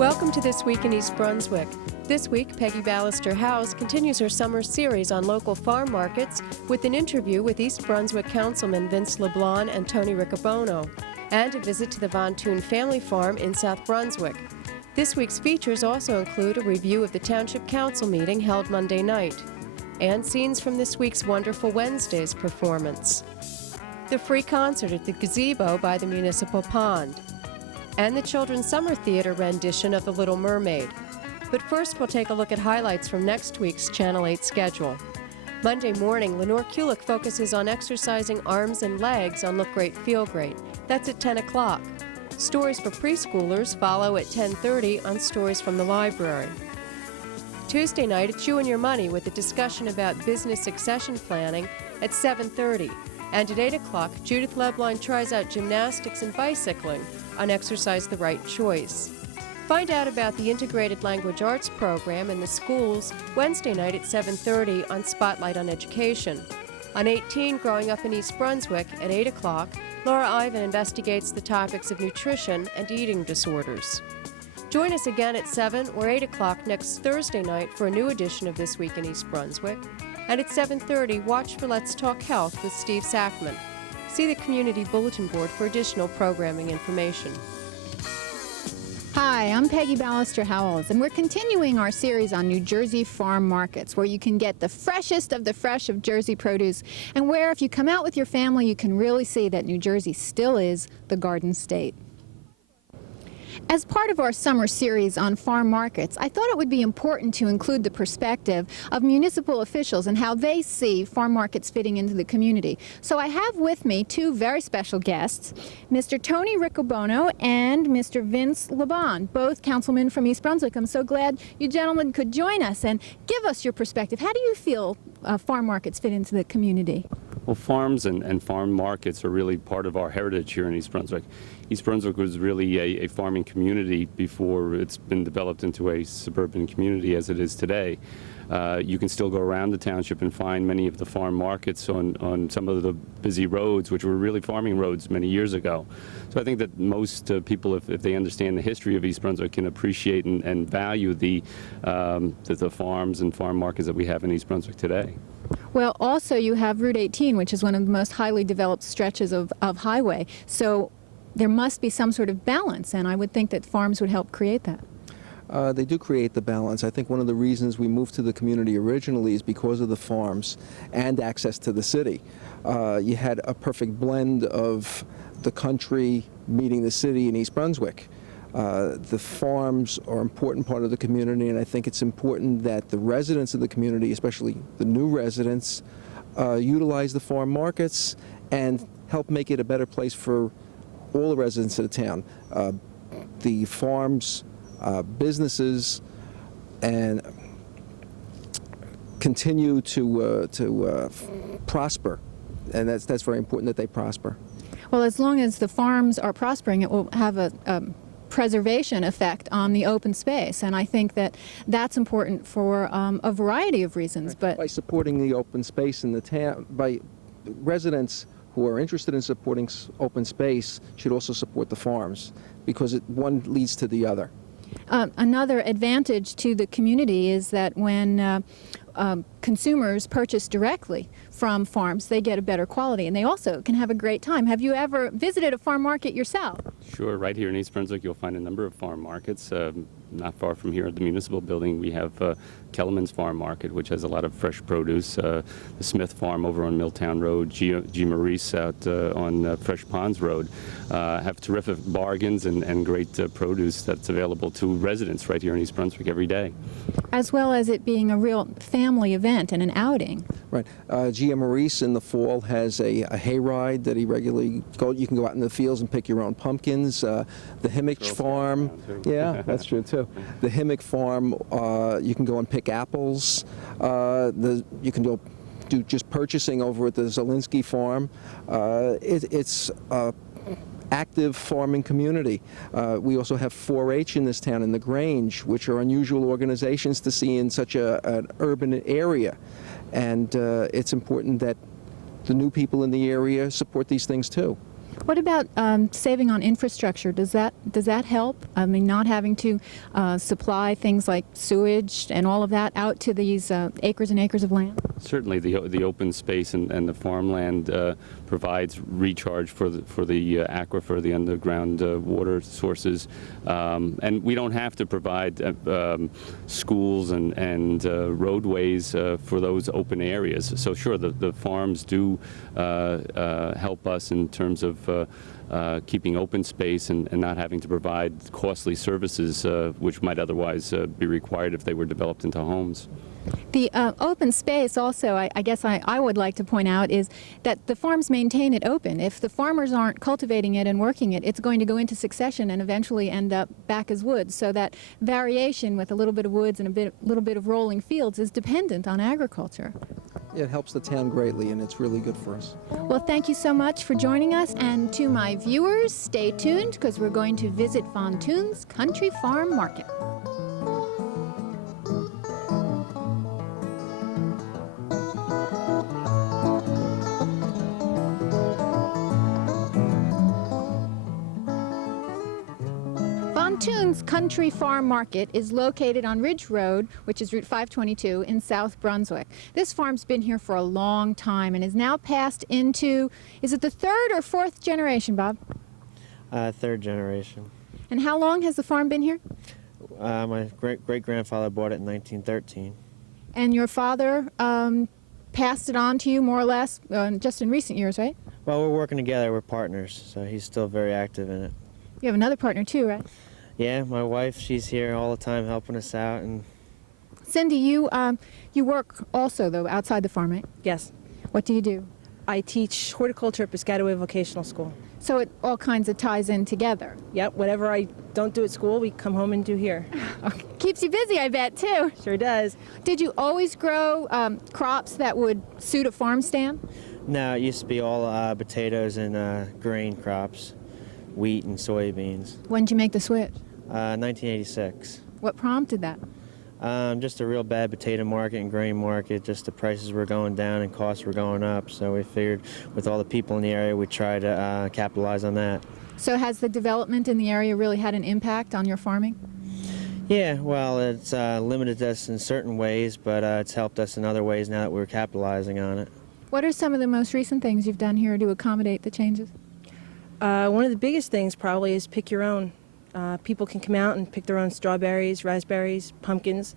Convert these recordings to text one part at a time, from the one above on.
Welcome to This Week in East Brunswick. This week, Peggy Ballister House continues her summer series on local farm markets with an interview with East Brunswick Councilman Vince Leblon and Tony Riccobono, and a visit to the Thun family farm in South Brunswick. This week's features also include a review of the Township Council meeting held Monday night, and scenes from this week's Wonderful Wednesdays performance, the free concert at the Gazebo by the Municipal Pond, and the Children's Summer Theater rendition of The Little Mermaid. But first, we'll take a look at highlights from next week's Channel 8 schedule. Monday morning, Lenore Kulik focuses on exercising arms and legs on Look Great, Feel Great. That's at 10 o'clock. Stories for preschoolers follow at 10:30 on Stories from the Library. Tuesday night, it's You and Your Money with a discussion about business succession planning at 7:30. And at 8 o'clock, Judith Leblon tries out gymnastics and bicycling on Exercise the Right Choice. Find out about the Integrated Language Arts program in the schools Wednesday night at 7:30 on Spotlight on Education. On 18, Growing Up in East Brunswick at 8 o'clock, Laura Ivan investigates the topics of nutrition and eating disorders. Join us again at 7 or 8 o'clock next Thursday night for a new edition of This Week in East Brunswick. And at 7:30, watch for Let's Talk Health with Steve Sackman. See the Community Bulletin Board for additional programming information. Hi, I'm Peggy Ballister Howells, and we're continuing our series on New Jersey farm markets, where you can get the freshest of the fresh of Jersey produce, and where if you come out with your family, you can really see that New Jersey still is the Garden State. As part of our summer series on farm markets, I thought it would be important to include the perspective of municipal officials and how they see farm markets fitting into the community. So I have with me two very special guests, Mr. Tony Riccobono and Mr. Vince Leblon, both councilmen from East Brunswick. I'm so glad you gentlemen could join us and give us your perspective. How do you feel farm markets fit into the community? Well, farms and farm markets are really part of our heritage here in East Brunswick. East Brunswick was really a farming community before it's been developed into a suburban community as it is today. You can still go around the township and find many of the farm markets on some of the busy roads, which were really farming roads many years ago. So I think that most people, if they understand the history of East Brunswick, can appreciate and value the farms and farm markets that we have in East Brunswick today. Well, also you have Route 18, which is one of the most highly developed stretches of highway. So there must be some sort of balance, and I would think that farms would help create that. They do create the balance. I think one of the reasons we moved to the community originally is because of the farms and access to the city. You had a perfect blend of the country meeting the city in East Brunswick. The farms are an important part of the community, and I think it's important that the residents of the community, especially the new residents, utilize the farm markets and help make it a better place for all the residents of the town. The farms, businesses, and continue to prosper, and that's very important that they prosper. Well, as long as the farms are prospering, it will have a preservation effect on the open space, and I think that that's important for a variety of reasons. But by supporting the open space in the town, by residents who are interested in supporting open space should also support the farms, because one leads to the other. Another advantage to the community is that when consumers purchase directly from farms, they get a better quality, and they also can have a great time. Have you ever visited a farm market yourself? Sure. Right here in East Brunswick, you'll find a number of farm markets. Not far from here at the municipal building, we have Kellerman's Farm Market, which has a lot of fresh produce. The Smith Farm over on Milltown Road, G. Maurice out on Fresh Ponds Road have terrific bargains and great produce that's available to residents right here in East Brunswick every day. As well as it being a real family event and an outing. Right. G. Maurice in the fall has a hayride that he regularly you can go out in the fields and pick your own pumpkins. The Himmick Farm, yeah, that's true too. The Himmick Farm, you can go and pick apples. You can go do just purchasing over at the Zielinski Farm. It's active farming community. We also have 4-H in this town in the Grange, which are unusual organizations to see in such an urban area. And it's important that the new people in the area support these things too. What about saving on infrastructure? Does that help? I mean, not having to supply things like sewage and all of that out to these acres and acres of land? Certainly, the open space and the farmland provides recharge for the aquifer, the underground water sources, and we don't have to provide schools and roadways for those open areas. So sure, the farms do help us in terms of keeping open space and not having to provide costly services which might otherwise be required if they were developed into homes. The open space also, I guess I would like to point out, is that the farms maintain it open. If the farmers aren't cultivating it and working it, it's going to go into succession and eventually end up back as woods. So that variation with a little bit of woods and a little bit of rolling fields is dependent on agriculture. It helps the town greatly, and it's really good for us. Well, thank you so much for joining us. And to my viewers, stay tuned because we're going to visit Thun's Country Farm Market. Thun's Country Farm Market is located on Ridge Road, which is Route 522 in South Brunswick. This farm's been here for a long time and is now passed into, is it the third or fourth generation, Bob? Third generation. And how long has the farm been here? My great-grandfather bought it in 1913. And your father passed it on to you more or less just in recent years, right? Well, we're working together. We're partners, so he's still very active in it. You have another partner too, right? Yeah, my wife, she's here all the time helping us out. And Cindy, you work also, though, outside the farm, right? Yes. What do you do? I teach horticulture at Piscataway Vocational School. So it all kinds of ties in together. Yep, whatever I don't do at school, we come home and do here. Okay. Keeps you busy, I bet, too. Sure does. Did you always grow crops that would suit a farm stand? no, it used to be all potatoes and grain crops, wheat and soybeans. When did you make the switch? 1986. What prompted that? Just a real bad potato market and grain market. Just the prices were going down and costs were going up. So we figured with all the people in the area, we'd try to capitalize on that. So has the development in the area really had an impact on your farming? Yeah, well, it's limited us in certain ways, but it's helped us in other ways now that we're capitalizing on it. What are some of the most recent things you've done here to accommodate the changes? One of the biggest things probably is pick your own. People can come out and pick their own strawberries, raspberries, pumpkins.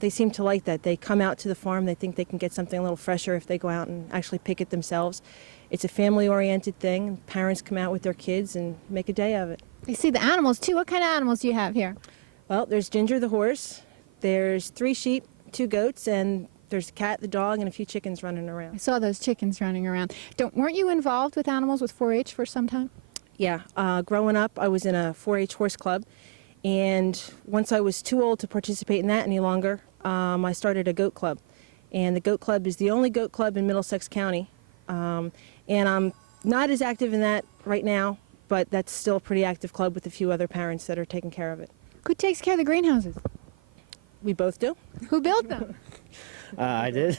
They seem to like that. They come out to the farm, they think they can get something a little fresher if they go out and actually pick it themselves. It's a family-oriented thing. Parents come out with their kids and make a day of it. I see the animals too. What kind of animals do you have here? Well, there's Ginger the horse, there's 3 sheep, 2 goats, and there's the cat, the dog, and a few chickens running I around. saw those chickens running around. Weren't you involved with animals with 4-H for some time? Yeah, growing up, I was in a 4-H horse club, and once I was too old to participate in that any longer, I started a goat club. And the goat club is the only goat club in Middlesex County. And I'm not as active in that right now, but that's still a pretty active club with a few other parents that are taking care of it. Who takes care of the greenhouses? We both do. Who built them? I did.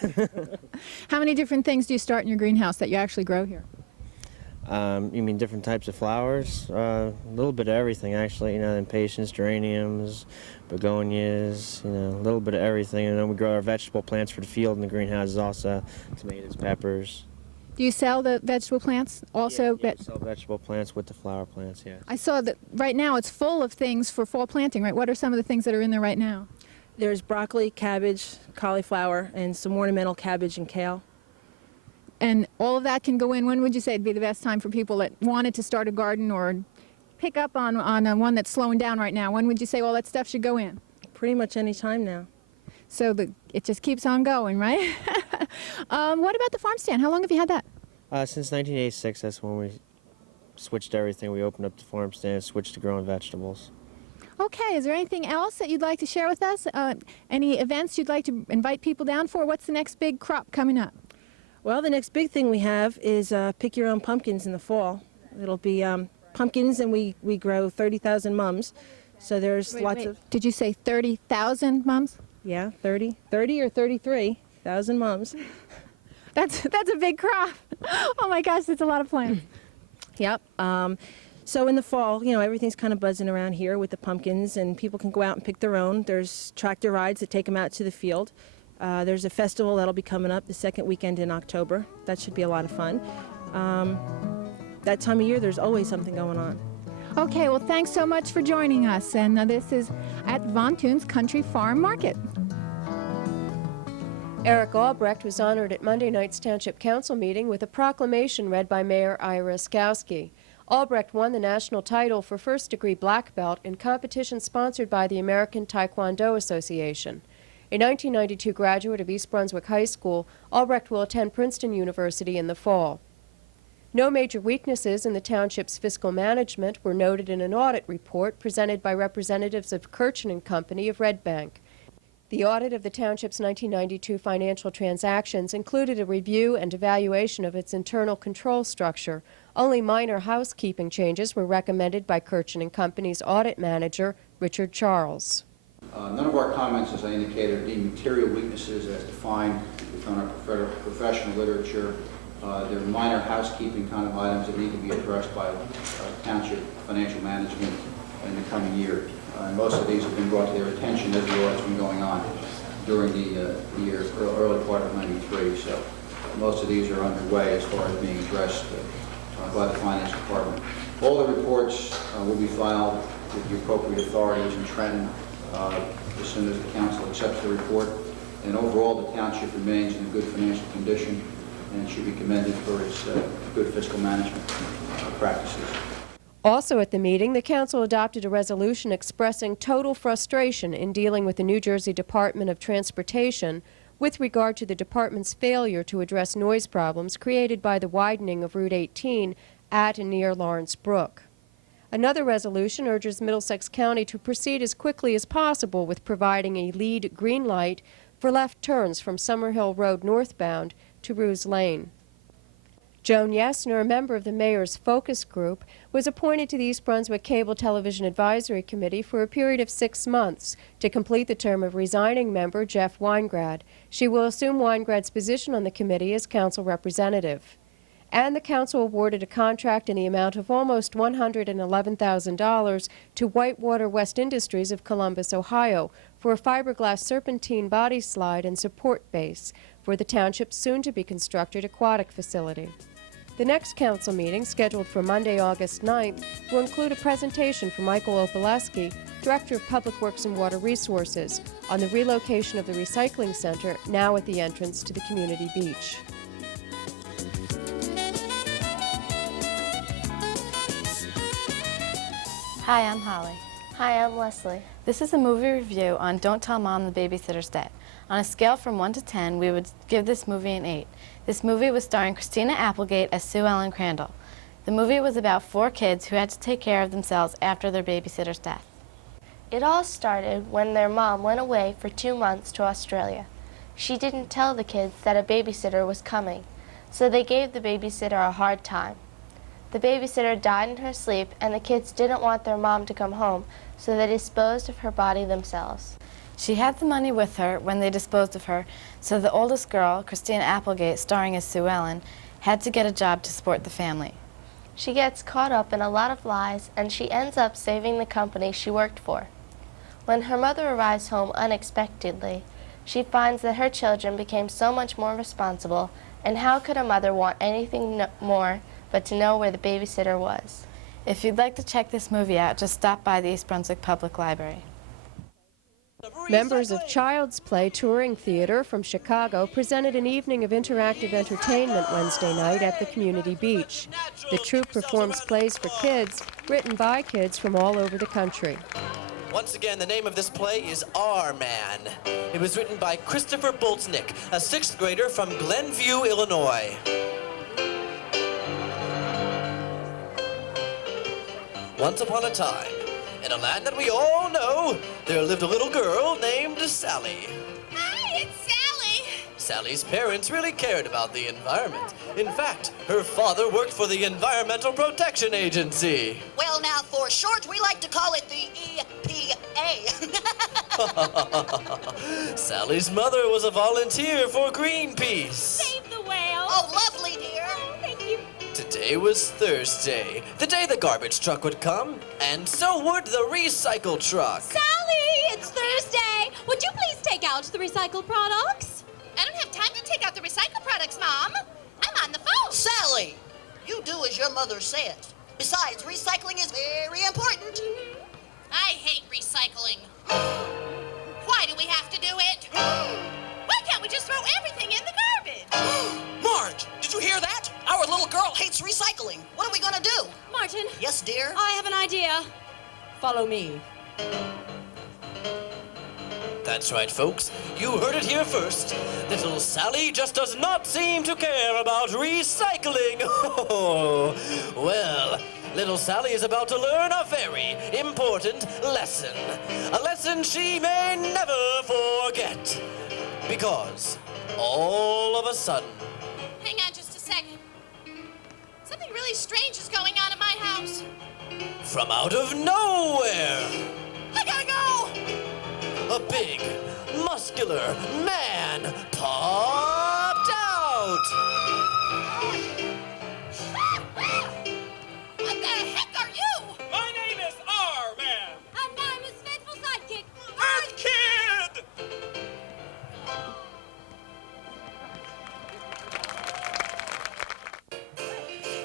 How many different things do you start in your greenhouse that you actually grow here? You mean different types of flowers? A little bit of everything, actually. You know, impatiens, geraniums, begonias. You know, a little bit of everything. And then we grow our vegetable plants for the field in the greenhouses also: tomatoes, peppers. Do you sell the vegetable plants also? Yeah, we sell vegetable plants with the flower plants. Yes. I saw that right now it's full of things for fall planting. Right? What are some of the things that are in there right now? There's broccoli, cabbage, cauliflower, and some ornamental cabbage and kale. And all of that can go in. When would you say would be the best time for people that wanted to start a garden or pick up on one that's slowing down right now? When would you say all that stuff should go in? Pretty much any time now. So it just keeps on going, right? What about the farm stand? How long have you had that? Since 1986, that's when we switched everything. We opened up the farm stand, switched to growing vegetables. Okay, is there anything else that you'd like to share with us? Any events you'd like to invite people down for? What's the next big crop coming up? Well, the next big thing we have is pick your own pumpkins in the fall. It'll be pumpkins, and we grow 30,000 mums. So there's lots of... Did you say 30,000 mums? Yeah, 30 or 33,000 mums. That's a big crop. Oh my gosh, that's a lot of plants. Yep. So in the fall, you know, everything's kind of buzzing around here with the pumpkins, and people can go out and pick their own. There's tractor rides that take them out to the field. There's a festival that'll be coming up the second weekend in October. That should be a lot of fun. That time of year, there's always something going on. Okay, well, thanks so much for joining us. And this is at Von Thun's Country Farm Market. Eric Albrecht was honored at Monday night's Township Council meeting with a proclamation read by Mayor Ira Skowski. Albrecht won the national title for first-degree black belt in competition sponsored by the American Taekwondo Association. A 1992 graduate of East Brunswick High School, Albrecht will attend Princeton University in the fall. No major weaknesses in the township's fiscal management were noted in an audit report presented by representatives of Kirchen & Company of Red Bank. The audit of the township's 1992 financial transactions included a review and evaluation of its internal control structure. Only minor housekeeping changes were recommended by Kirchen & Company's audit manager, Richard Charles. None of our comments, as I indicated, are any material weaknesses as defined within our professional literature. There are minor housekeeping kind of items that need to be addressed by township financial management in the coming year. Most of these have been brought to their attention as the audit's been going on during the year, early part of '93. So most of these are underway as far as being addressed by the Finance Department. All the reports will be filed with the appropriate authorities in Trenton as soon as the council accepts the report. And overall, the township remains in a good financial condition and should be commended for its good fiscal management practices. Also at the meeting, the council adopted a resolution expressing total frustration in dealing with the New Jersey Department of Transportation with regard to the department's failure to address noise problems created by the widening of Route 18 at and near Lawrence Brook. Another resolution urges Middlesex County to proceed as quickly as possible with providing a lead green light for left turns from Summerhill Road northbound to Ruse Lane. Joan Yesner, a member of the mayor's focus group, was appointed to the East Brunswick Cable Television Advisory Committee for a period of 6 months to complete the term of resigning member Jeff Weingrad. She will assume Weingrad's position on the committee as council representative. And the council awarded a contract in the amount of almost $111,000 to Whitewater West Industries of Columbus, Ohio, for a fiberglass serpentine body slide and support base for the township's soon-to-be-constructed aquatic facility. The next council meeting, scheduled for Monday, August 9th, will include a presentation from Michael Opaleski, Director of Public Works and Water Resources, on the relocation of the recycling center, now at the entrance to the community beach. Hi, I'm Holly. Hi, I'm Leslie. This is a movie review on Don't Tell Mom the Babysitter's Dead. On a scale from 1 to 10, we would give this movie an 8. This movie was starring Christina Applegate as Sue Ellen Crandall. The movie was about 4 kids who had to take care of themselves after their babysitter's death. It all started when their mom went away for 2 months to Australia. She didn't tell the kids that a babysitter was coming, so they gave the babysitter a hard time. The babysitter died in her sleep, and the kids didn't want their mom to come home, so they disposed of her body themselves. She had the money with her when they disposed of her, so the oldest girl, Christina Applegate, starring as Sue Ellen, had to get a job to support the family. She gets caught up in a lot of lies, and she ends up saving the company she worked for. When her mother arrives home unexpectedly, she finds that her children became so much more responsible, and how could a mother want anything more but to know where the babysitter was? If you'd like to check this movie out, just stop by the East Brunswick Public Library. Members of Child's Play Touring Theater from Chicago presented an evening of interactive entertainment Wednesday night at the community beach. The troupe performs plays for kids, written by kids from all over the country. Once again, the name of this play is Our Man. It was written by Christopher Boltznick, a 6th grader from Glenview, Illinois. Once upon a time, in a land that we all know, there lived a little girl named Sally. Hi, it's Sally. Sally's parents really cared about the environment. In fact, her father worked for the Environmental Protection Agency. Well, now, for short, we like to call it the EPA. Sally's mother was a volunteer for Greenpeace. Save the whale. Oh, lovely, dear. Thank you. Today, Today was Thursday, the day the garbage truck would come, and so would the recycle truck. Sally, it's Thursday. Would you please take out the recycled products? I don't have time to take out the recycled products, Mom. I'm on the phone. Sally, you do as your mother says. Besides, recycling is very important. I hate recycling. Why do we have to do it? Why can't we just throw everything in the garbage? Marge, did you hear that? Our little girl hates recycling. What are we gonna do? Martin. Yes, dear? I have an idea. Follow me. That's right, folks. You heard it here first. Little Sally just does not seem to care about recycling. Well, little Sally is about to learn a very important lesson. A lesson she may never forget. Because all of a sudden... Hang on just a second. Something really strange is going on in my house. from out of nowhere, I gotta go! a big, muscular man popped out. What the heck are you? My name is R-Man. And I'm his faithful sidekick, Earth Kid!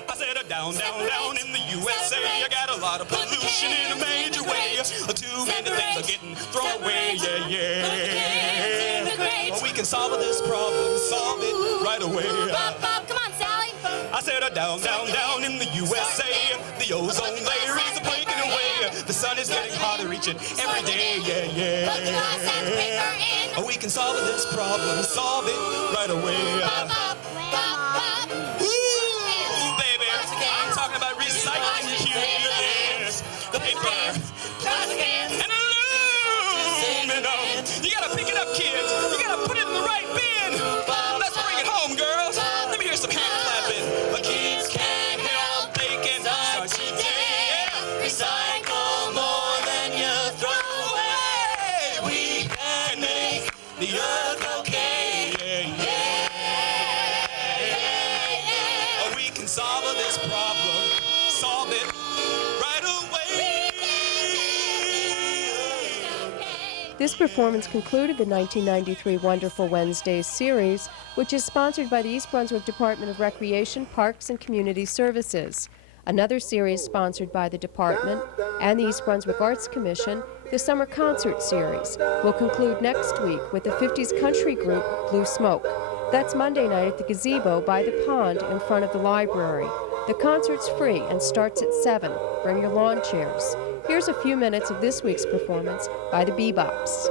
I said down, down, down in the USA. I got a lot of pollution in a major way. Too many things are getting thrown away, yeah. Well, we can solve this problem, solve it right away. Bob, Bob, come on, Sally. I said down, down, down in the USA. The ozone layer is breaking away. The sun is getting hotter each and every day, yeah. We can solve this problem, solve it right away. Ooh, baby, I'm talking about recycling here. The paper, plastic, and aluminum. You gotta pick it up, kids. You gotta put it in the right bin. Let's bring it home, girls. Let me hear some hand clapping. The kids can't help, they can start today. Recycle more than you throw away. We can make the earth okay. We can solve this problem, solve it right away. This performance concluded the 1993 Wonderful Wednesdays series, which is sponsored by the East Brunswick Department of Recreation, Parks, and Community Services. Another series sponsored by the department and the East Brunswick Arts Commission, the Summer Concert Series, will conclude next week with the 50s country group Blue Smoke. That's Monday night at the Gazebo by the pond in front of the library. The concert's free and starts at 7. Bring your lawn chairs. Here's a few minutes of this week's performance by the Be-bops.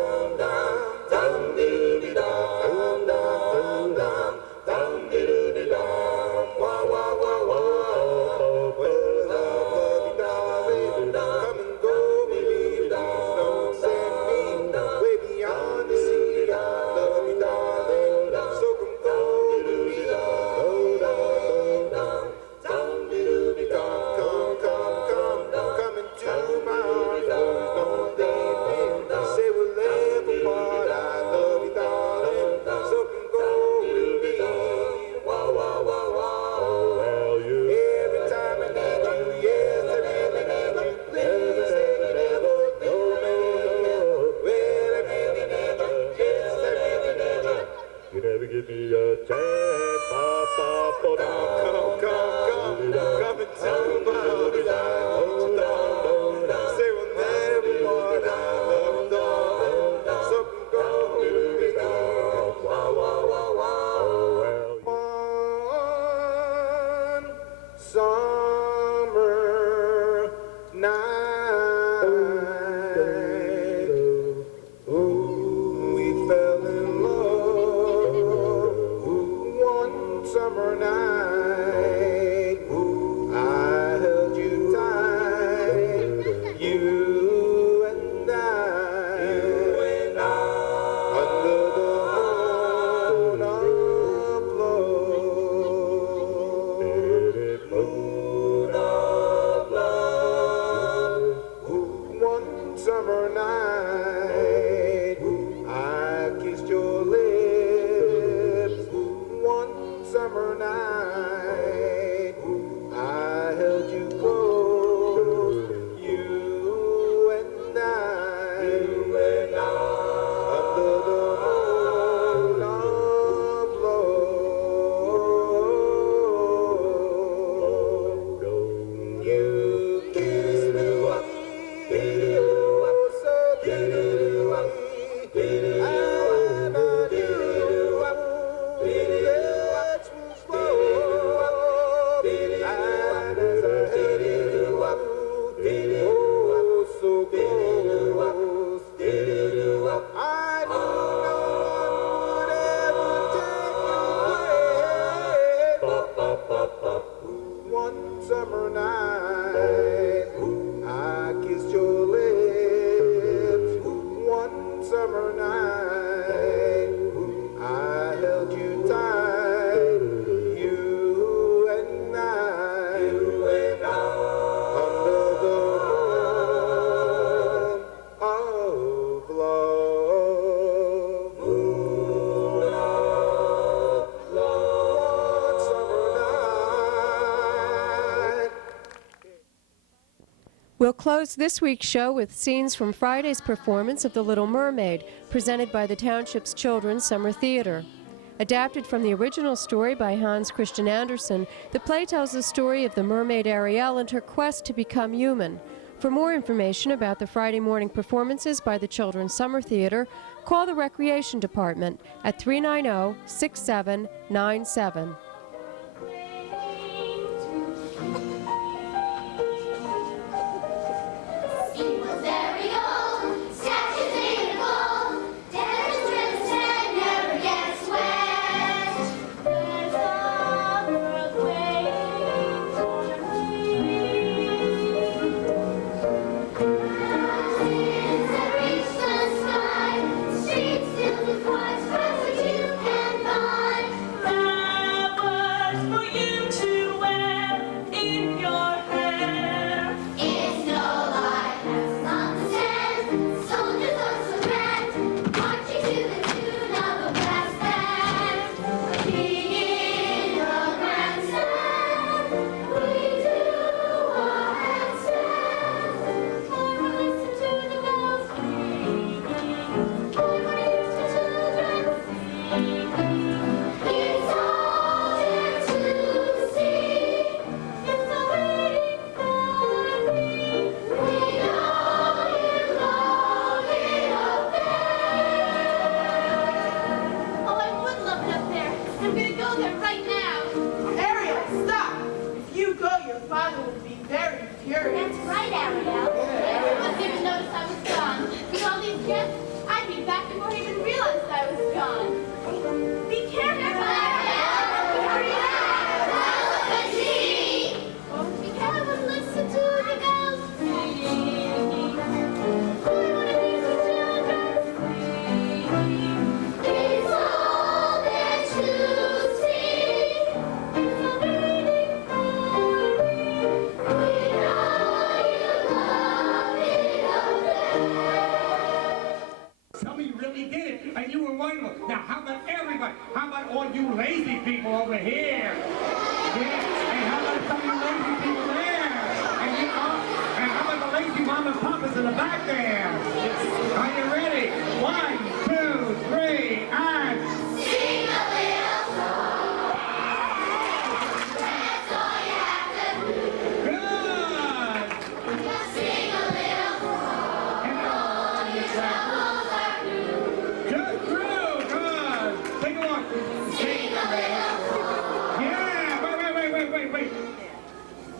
We'll close this week's show with scenes from Friday's performance of The Little Mermaid, presented by the Township's Children's Summer Theater. Adapted from the original story by Hans Christian Andersen, the play tells the story of the mermaid Ariel and her quest to become human. For more information about the Friday morning performances by the Children's Summer Theater, call the Recreation Department at 390-6797.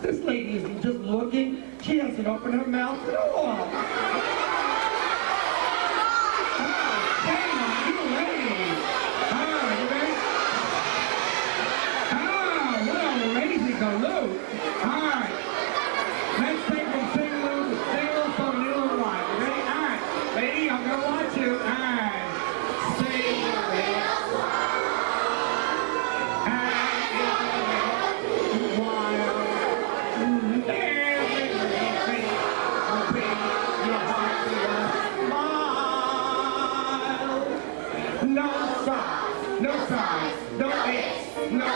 This lady isn't just looking, she hasn't opened her mouth at all. Shame on you, ladies. You ready? What a lazy galoot. All right. Let's take from single to single from new and wide. You ready? All right. Lady, I'm going to watch you. All right. No size, no face, no